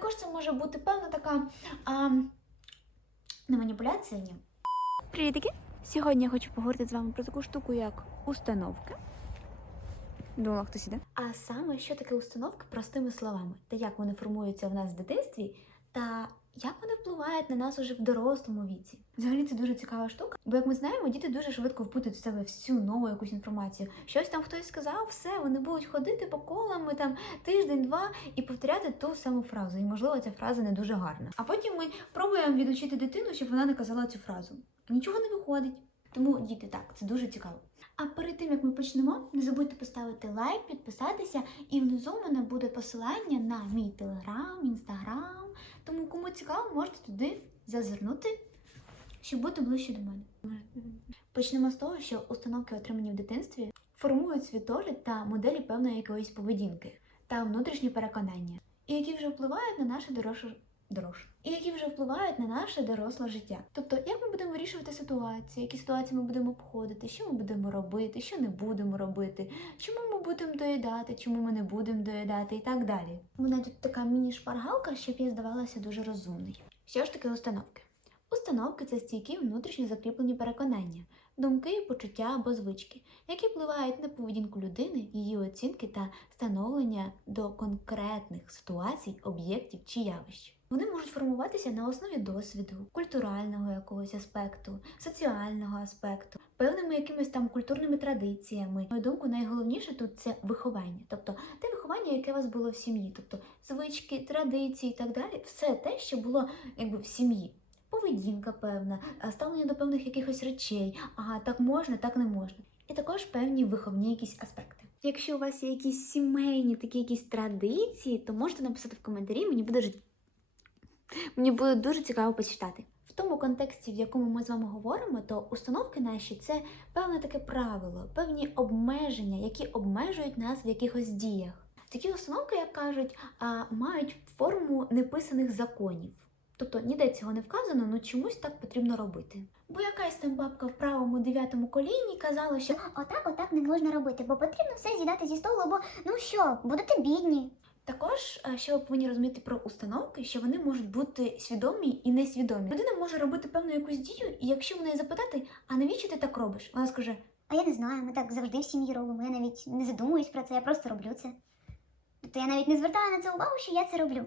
також це може бути певна така а, не маніпуляція, ні. Привітки! Сьогодні я хочу поговорити з вами про таку штуку, як установки. Думала, хтось іде. А саме, що таке установки простими словами, та як вони формуються в нас в дитинстві, та як вони впливають на нас уже в дорослому віці. Взагалі це дуже цікава штука, бо як ми знаємо, діти дуже швидко впутують в себе всю нову якусь інформацію. Щось там хтось сказав, все, вони будуть ходити по колам там тиждень-два і повторяти ту саму фразу. І можливо, ця фраза не дуже гарна. А потім ми пробуємо відучити дитину, щоб вона не казала цю фразу. Нічого не виходить. Тому діти так, це дуже цікаво. А перед тим як ми почнемо, не забудьте поставити лайк, підписатися, і внизу у мене буде посилання на мій телеграм, інстаграм. Тому кому цікаво, можете туди зазирнути, щоб бути ближче до мене. Почнемо з того, що установки, отримані в дитинстві, формують світогляд та моделі певної якоїсь поведінки та внутрішні переконання, і які вже впливають на наше доросле дорож. І які вже впливають на наше доросле життя. Тобто, як ми будемо вирішувати ситуації, які ситуації ми будемо обходити, що ми будемо робити, що не будемо робити, чому ми будемо доїдати, чому ми не будемо доїдати, і так далі. Мене тут така міні-шпаргалка, щоб я здавалася дуже розумний. Що ж таке установки? Установки це стійкі внутрішньо закріплені переконання, думки, почуття або звички, які впливають на поведінку людини, її оцінки та становлення до конкретних ситуацій, об'єктів чи явищ. Вони можуть формуватися на основі досвіду, культурального якогось аспекту, соціального аспекту, певними якимись там культурними традиціями. Мою думку, найголовніше тут це виховання, тобто те виховання, яке у вас було в сім'ї, тобто звички, традиції і так далі, все те, що було якби в сім'ї. Поведінка певна, ставлення до певних якихось речей, ага, так можна, так не можна. І також певні виховні якісь аспекти. Якщо у вас є якісь сімейні такі якісь традиції, то можете написати в коментарі, мені буде мені буде дуже цікаво почитати. В тому контексті, в якому ми з вами говоримо, то установки наші це певне таке правило, певні обмеження, які обмежують нас в якихось діях. Такі установки, як кажуть, мають форму неписаних законів. Тобто ніде цього не вказано, але чомусь так потрібно робити. Бо якась там бабка в правому дев'ятому коліні казала, що Отак, отак не можна робити, бо потрібно все з'їдати зі столу, бо ну що, будете бідні. Також, е, що ви повинні розуміти про установки, що вони можуть бути свідомі і несвідомі. Людина може робити певну якусь дію, і якщо в неї запитати, а навіщо ти так робиш? Вона скаже: А я не знаю, ми так завжди в сім'ї робимо. Я навіть не задумуюсь про це, я просто роблю це. Тобто я навіть не звертаю на це увагу, що я це роблю.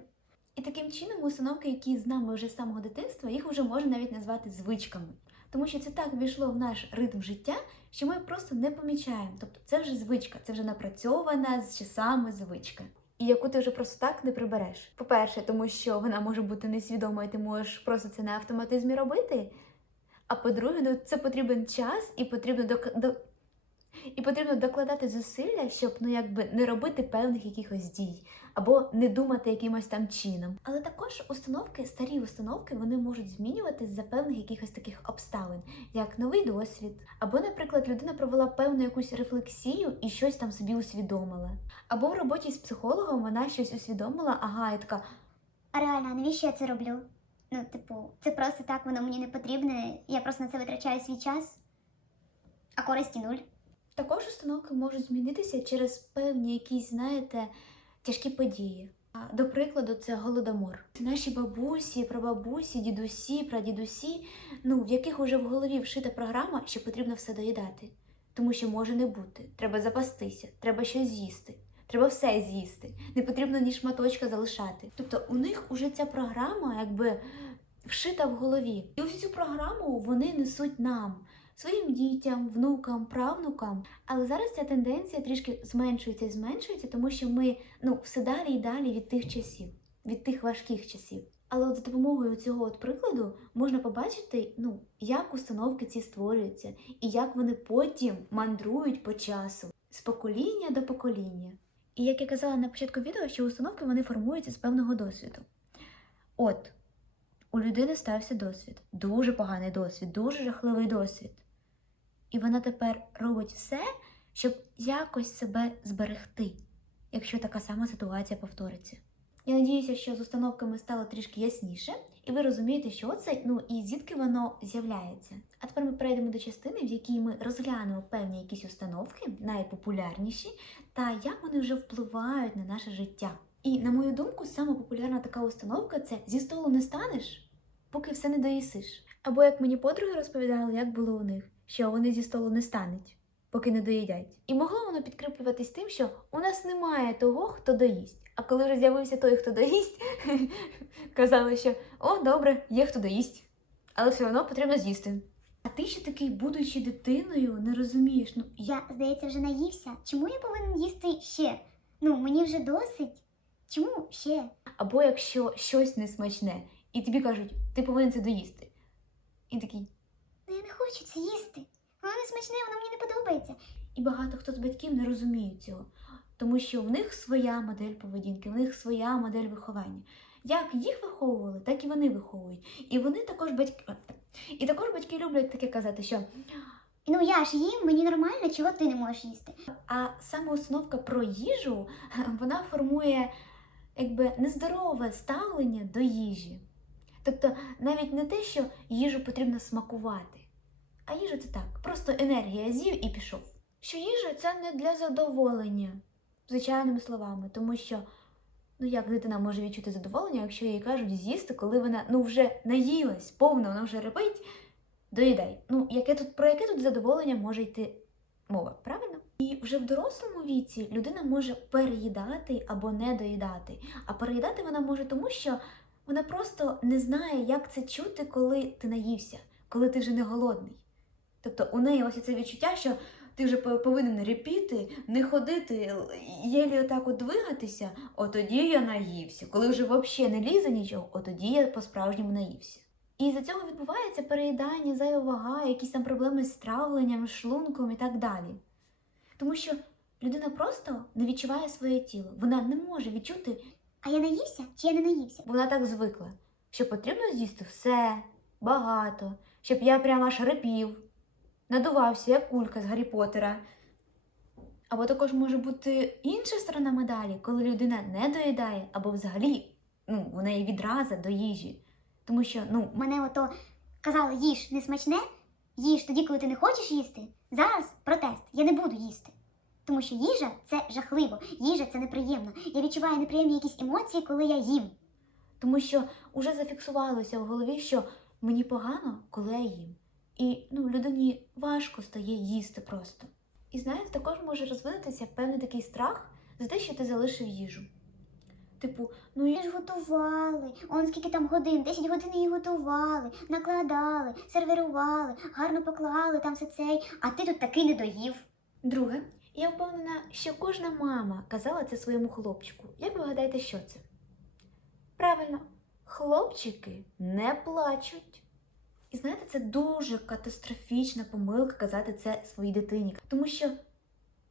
і таким чином установки, які з нами вже з самого дитинства, їх вже можна навіть назвати звичками. Тому що це так війшло в наш ритм життя, що ми просто не помічаємо. Тобто це вже звичка, це вже напрацьована з часами звичка. І яку ти вже просто так не прибереш. По-перше, тому що вона може бути несвідома, і ти можеш просто це на автоматизмі робити. А по-друге, ну це потрібен час і потрібно док... до... і потрібно докладати зусилля, щоб ну якби не робити певних якихось дій або не думати якимось там чином. Але також установки, старі установки, вони можуть змінюватись за певних якихось таких обставин, як новий досвід, або, наприклад, людина провела певну якусь рефлексію і щось там собі усвідомила. Або в роботі з психологом вона щось усвідомила, ага, і така. А реально, а навіщо я це роблю? Ну, типу, це просто так, воно мені не потрібне, я просто на це витрачаю свій час, а користі нуль. Також установки можуть змінитися через певні якісь, знаєте, тяжкі події. До прикладу, це голодомор. Наші бабусі, прабабусі, дідусі, прадідусі, ну в яких уже в голові вшита програма, що потрібно все доїдати. Тому що може не бути. Треба запастися, треба щось з'їсти. Треба все з'їсти. Не потрібно ні шматочка залишати. Тобто у них уже ця програма якби вшита в голові. І ось цю програму вони несуть нам, своїм дітям, внукам, правнукам. Але зараз ця тенденція трішки зменшується і зменшується, тому що ми ну, все далі і далі від тих часів, від тих важких часів. Але от за допомогою цього от прикладу можна побачити, ну, як установки ці створюються, і як вони потім мандрують по часу з покоління до покоління. І як я казала на початку відео, що установки вони формуються з певного досвіду. От, у людини стався досвід, дуже поганий досвід, дуже жахливий досвід. І вона тепер робить все, щоб якось себе зберегти, якщо така сама ситуація повториться. Я надіюся, що з установками стало трішки ясніше, і ви розумієте, що це, ну і звідки воно з'являється. А тепер ми перейдемо до частини, в якій ми розглянемо певні якісь установки, найпопулярніші, та як вони вже впливають на наше життя. І, на мою думку, сама популярна така установка це зі столу не станеш, поки все не доїсиш. Або як мені подруги розповідали, як було у них, що вони зі столу не стануть, поки не доїдять. І могло воно підкріплюватись тим, що у нас немає того, хто доїсть. А коли вже з'явився той, хто доїсть, казали, що о, добре, є хто доїсть, але все одно потрібно з'їсти. А ти ще такий, будучи дитиною, не розумієш, ну Я, здається, вже наївся. Чому я повинен їсти ще? Ну, мені вже досить. Чому ще? Або якщо щось несмачне, і тобі кажуть, ти повинен це доїсти. І такий. Ну я не хочу це їсти. Воно не смачне, воно мені не подобається. І багато хто з батьків не розуміють цього, тому що в них своя модель поведінки, в них своя модель виховання. Як їх виховували, так і вони виховують. І вони також батьки. І також батьки люблять таке казати, що Ну я ж їм, мені нормально, чого ти не можеш їсти. А саме установка про їжу вона формує якби нездорове ставлення до їжі. Тобто навіть не те, що їжу потрібно смакувати, а їжа це так, просто енергія з'їв і пішов. Що їжа це не для задоволення, звичайними словами, тому що ну як дитина може відчути задоволення, якщо їй кажуть з'їсти, коли вона ну вже наїлась, повно, вона вже репить, доїдай. Ну, яке тут про яке тут задоволення може йти мова, правильно? І вже в дорослому віці людина може переїдати або не доїдати. А переїдати вона може тому, що вона просто не знає, як це чути, коли ти наївся, коли ти вже не голодний. Тобто у неї ось це відчуття, що ти вже повинен репіти, не ходити, єлі отак от двигатися, от тоді я наївся. Коли вже взагалі не лізе нічого, от тоді я по-справжньому наївся. І з-за цього відбувається переїдання, зайва вага, якісь там проблеми з травленням, шлунком і так далі. Тому що людина просто не відчуває своє тіло. Вона не може відчути, А я наївся чи я не наївся? вона так звикла, що потрібно з'їсти все, багато, щоб я прямо аж репів, надувався, як кулька з Гаррі Поттера. Або також може бути інша сторона медалі, коли людина не доїдає, або взагалі ну, у неї відраза до їжі. Тому що, ну, Мене ото казали, їж не смачне, їж тоді, коли ти не хочеш їсти. Зараз протест, я не буду їсти. Тому що їжа це жахливо, їжа це неприємно. Я відчуваю неприємні якісь емоції, коли я їм. Тому що вже зафіксувалося в голові, що мені погано, коли я їм. І ну, людині важко стає їсти просто. І знаєте, також може розвинутися певний такий страх за те, що ти залишив їжу. Типу, ну Її ж готували. Он скільки там годин, 10 годин її готували, накладали, сервірували, гарно поклали там все цей, а ти тут такий не доїв. друге, я впевнена, що кожна мама казала це своєму хлопчику. Як ви гадаєте, що це? Правильно, хлопчики не плачуть. І знаєте, це дуже катастрофічна помилка казати це своїй дитині, тому що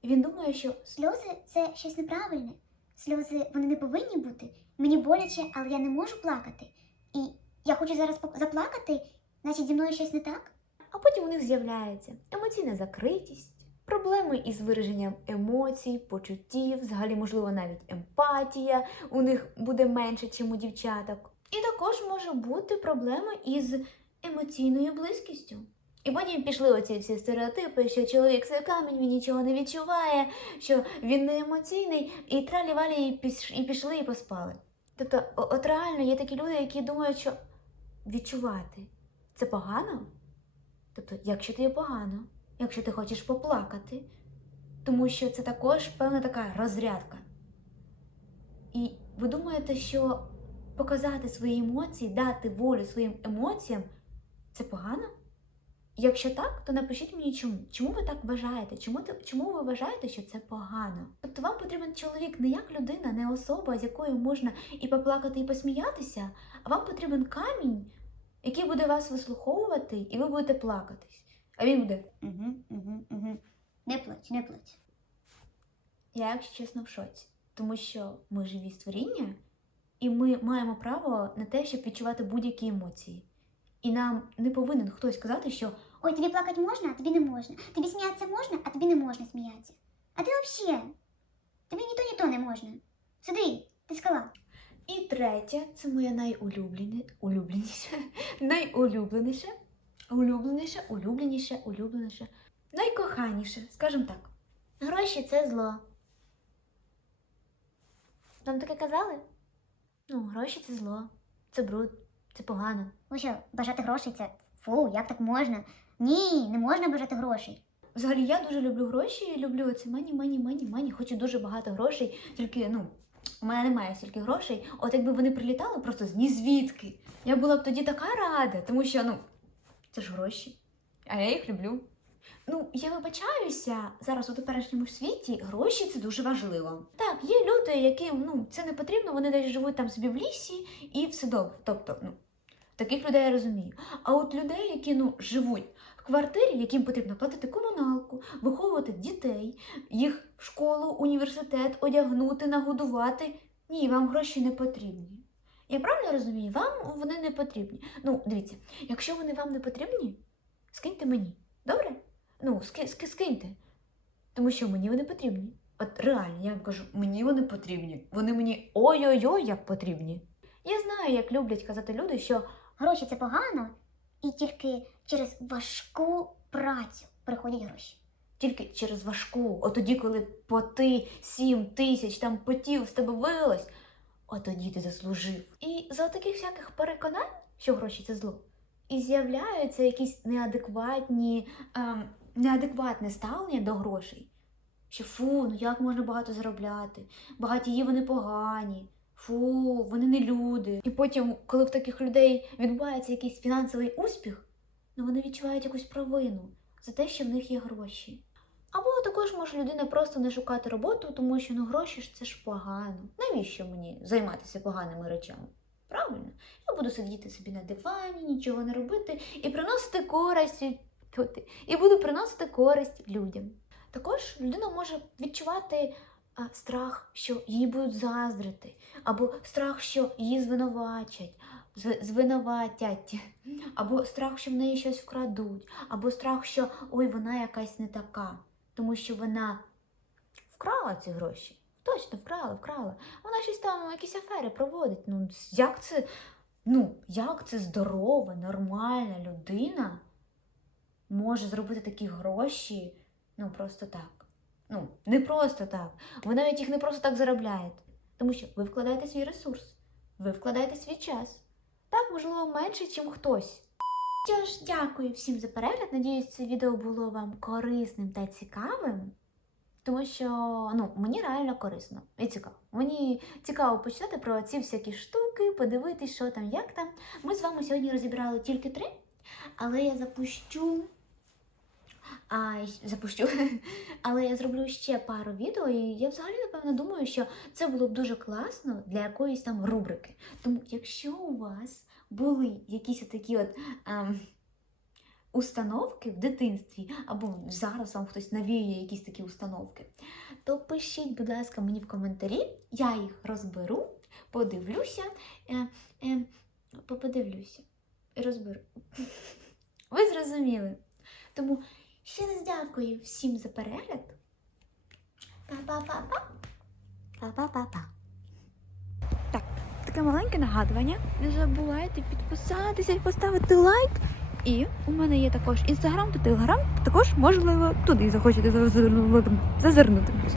він думає, що Сльози це щось неправильне. Сльози вони не повинні бути. Мені боляче, але я не можу плакати. І я хочу зараз заплакати, значить зі мною щось не так. а потім у них з'являється емоційна закритість, проблеми із вираженням емоцій, почуттів, взагалі, можливо, навіть емпатія у них буде менше, ніж у дівчаток. І також може бути проблема із емоційною близькістю. І потім пішли оці всі стереотипи, що чоловік це камінь, він нічого не відчуває, що він не емоційний, і тралі-валі, і, піш, і пішли і поспали. Тобто, от реально є такі люди, які думають, що відчувати це погано. Тобто, якщо тобі погано, якщо ти хочеш поплакати, тому що це також певна така розрядка. І ви думаєте, що показати свої емоції, дати волю своїм емоціям це погано? Якщо так, то напишіть мені чому. Чому ви так вважаєте? Чому, чому ви вважаєте, що це погано? Тобто вам потрібен чоловік не як людина, не особа, з якою можна і поплакати, і посміятися, а вам потрібен камінь, який буде вас вислуховувати, і ви будете плакатись. А він буде, Угу, угу, угу. Не плач, не плач. я, якщо чесно, в шоці. Тому що ми живі створіння, і ми маємо право на те, щоб відчувати будь-які емоції. І нам не повинен хтось казати, що Ой, тобі плакати можна, а тобі не можна. Тобі сміятися можна, а тобі не можна сміятися. А ти взагалі. Тобі ні то, ні то не можна. Сиди, ти скала. І третє, це моє найулюблене, улюбленіше, найулюбленіше, улюбленіше, улюбленіше, улюбленіше, найкоханіше, скажімо так. Гроші це зло. Вам таке казали? Ну, гроші це зло, це бруд, це погано. Ви що, бажати грошей це фу, як так можна? Ні, не можна бажати грошей. Взагалі, я дуже люблю гроші, люблю це мані, мані, мані, мані. Хочу дуже багато грошей, тільки ну. У мене немає стільки грошей. От якби вони прилітали просто з ні звідки. Я була б тоді така рада, тому що ну це ж гроші. А я їх люблю. Ну, я вибачаюся, зараз у теперішньому світі гроші це дуже важливо. Так, є люди, яким ну це не потрібно, вони десь живуть там собі в лісі і все добре. Тобто, ну таких людей я розумію. А от людей, які ну живуть в квартирі, яким потрібно платити комуналку, виховувати дітей, їх в школу, університет, одягнути, нагодувати. Ні, вам гроші не потрібні. Я правильно розумію, вам вони не потрібні. Ну, дивіться, якщо вони вам не потрібні, скиньте мені. Добре? Ну, ски, ски, скиньте. Тому що мені вони потрібні. От реально, я вам кажу, мені вони потрібні. Вони мені ой-ой-ой, як потрібні. Я знаю, як люблять казати люди, що Гроші це погано, і тільки через важку працю приходять гроші. тільки через важку, от тоді, коли поти сім тисяч там потів з тебе вилилось, от тоді ти заслужив. І за таких всяких переконань, що гроші це зло, і з'являються якісь неадекватні, ем, неадекватне ставлення до грошей. Що фу, ну як можна багато заробляти? Багатії вони погані. Фу, вони не люди. І потім, коли в таких людей відбувається якийсь фінансовий успіх, ну вони відчувають якусь провину за те, що в них є гроші. Або також може людина просто не шукати роботу, тому що ну гроші ж це ж погано. Навіщо мені займатися поганими речами? Правильно, я буду сидіти собі на дивані, нічого не робити і приносити користь Тьфу і буду приносити користь людям. Також людина може відчувати страх, що її будуть заздрити, або страх, що її звинувачать, звинуватять, або страх, що в неї щось вкрадуть, або страх, що ой, вона якась не така, тому що вона вкрала ці гроші. Точно вкрала, вкрала. Вона щось там, якісь афери проводить. Ну, як це, ну, як це здорова, нормальна людина може зробити такі гроші, ну, просто так. Ну, не просто так. Ви навіть їх не просто так заробляєте. Тому що ви вкладаєте свій ресурс, ви вкладаєте свій час. Так, можливо, менше, ніж хтось. Що ж, дякую всім за перегляд. Надіюсь, це відео було вам корисним та цікавим. Тому що ну, мені реально корисно і цікаво. Мені цікаво почитати про ці всякі штуки, подивитись, що там, як там. Ми з вами сьогодні розібрали тільки три, але я запущу. А, запущу. Але я зроблю ще пару відео, і я взагалі напевно думаю, що це було б дуже класно для якоїсь там рубрики. Тому, якщо у вас були якісь такі от ем, установки в дитинстві, або зараз вам хтось навіює якісь такі установки, то пишіть, будь ласка, мені в коментарі, я їх розберу, подивлюся, е, е, подивлюся розберу. Ви зрозуміли. Тому ще раз дякую всім за перегляд. Па-па-па-па. Па-па-па-па. Таке маленьке нагадування. Не забувайте підписатися і поставити лайк. І у мене є також інстаграм та телеграм. Також можливо туди захочете зазирнути.